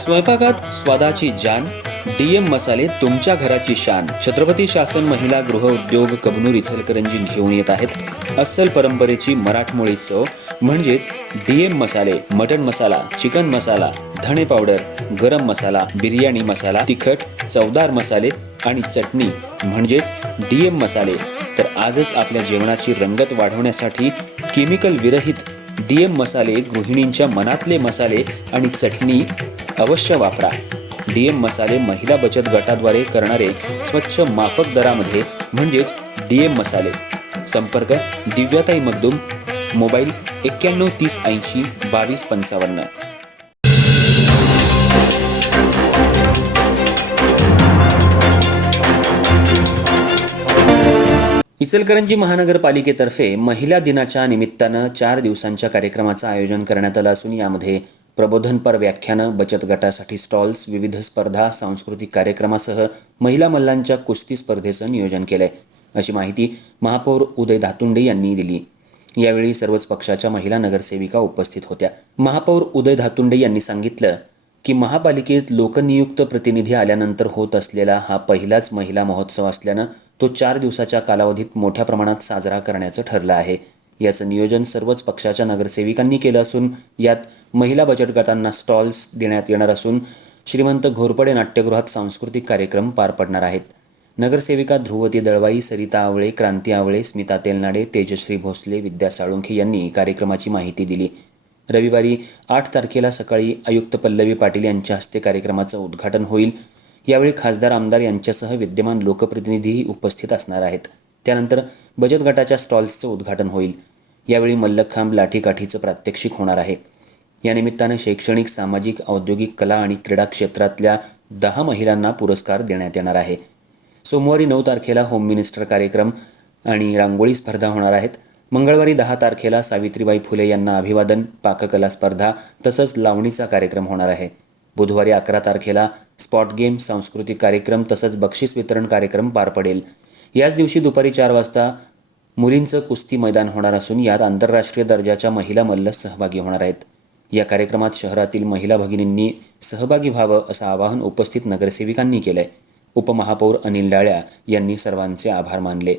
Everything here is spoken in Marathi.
स्वयंपाकात स्वादाची जान, डीएम मसाले तुमच्या घराची शान. छत्रपती शासन महिला गृह उद्योग कबनूर इचलकरंजी घेऊन येत आहेत अस्सल परंपरेची मराठमोळी चव म्हणजेच डीएम मसाले. मटन मसाला, चिकन मसाला, धणे पावडर, गरम मसाला, बिर्याणी मसाला, तिखट चवदार मसाले आणि चटणी म्हणजेच डीएम मसाले. तर आजच आपल्या जेवणाची रंगत वाढवण्यासाठी केमिकल विरहित डीएम मसाले, गृहिणींच्या मनातले मसाले आणि चटणी अवश्य वापरा. डीएम मसाले महिला बचत गटाद्वारे करणारे स्वच्छ माफक दरामध्ये म्हणजेच डीएम मसाले. संपर्क दिव्याताई मगदूम, मोबाईल 91 30 80 22 55. इचलकरंजी महानगरपालिकेतर्फे महिला दिनाच्या निमित्तानं 4 दिवसांच्या कार्यक्रमाचं आयोजन करण्यात आलं असून यामध्ये प्रबोधनपर व्याख्यानं, बचत गटासाठी स्टॉल्स, विविध स्पर्धा, सांस्कृतिक कार्यक्रमासह महिला मल्लांच्या कुस्ती स्पर्धेचं नियोजन केलंय, अशी माहिती महापौर उदय धातुंडे यांनी दिली. यावेळी सर्वच पक्षाच्या महिला नगरसेविका उपस्थित होत्या. महापौर उदय धातुंडे यांनी सांगितलं की महापालिकेत लोकनियुक्त प्रतिनिधी आल्यानंतर होत असलेला हा पहिलाच महिला महोत्सव असल्यानं तो 4 दिवसाच्या कालावधीत मोठ्या प्रमाणात साजरा करण्याचं ठरलं आहे. याचं नियोजन सर्वच पक्षाच्या नगरसेविकांनी केलं असून यात महिला बचत गटांना स्टॉल्स देण्यात येणार असून श्रीमंत घोरपडे नाट्यगृहात सांस्कृतिक कार्यक्रम पार पडणार आहेत. नगरसेविका ध्रुवती दळवाई, सरिता आवळे, क्रांती आवळे, स्मिता तेलनाडे, तेजश्री भोसले, विद्या साळुंखे यांनी कार्यक्रमाची माहिती दिली. रविवारी 8 तारखेला सकाळी आयुक्त पल्लवी पाटील यांच्या हस्ते कार्यक्रमाचं उद्घाटन होईल. यावेळी खासदार, आमदार यांच्यासह विद्यमान लोकप्रतिनिधीही उपस्थित असणार आहेत. त्यानंतर बचत गटाच्या स्टॉल्सचं उद्घाटन होईल. यावेळी मल्लखांब, लाठीकाठीचं प्रात्यक्षिक होणार आहे. या निमित्तानं शैक्षणिक, सामाजिक, औद्योगिक, कला आणि क्रीडा क्षेत्रातल्या 10 महिलांना पुरस्कार देण्यात येणार आहे. सोमवारी 9 तारखेला होम मिनिस्टर कार्यक्रम आणि रांगोळी स्पर्धा होणार आहेत. मंगळवारी 10 तारखेला सावित्रीबाई फुले यांना अभिवादन, पाककला स्पर्धा तसंच लावणीचा कार्यक्रम होणार आहे. बुधवारी 11 तारखेला स्पॉट गेम, सांस्कृतिक कार्यक्रम तसंच बक्षीस वितरण कार्यक्रम पार पडेल. याच दिवशी दुपारी 4 वाजता मुलींचं कुस्ती मैदान होणार असून यात आंतरराष्ट्रीय दर्जाच्या महिला मल्ल सहभागी होणार आहेत. या कार्यक्रमात शहरातील महिला भगिनींनी सहभागी व्हावं असं आवाहन उपस्थित नगरसेविकांनी केलंय. उपमहापौर अनिल डाळ्या यांनी सर्वांचे आभार मानले.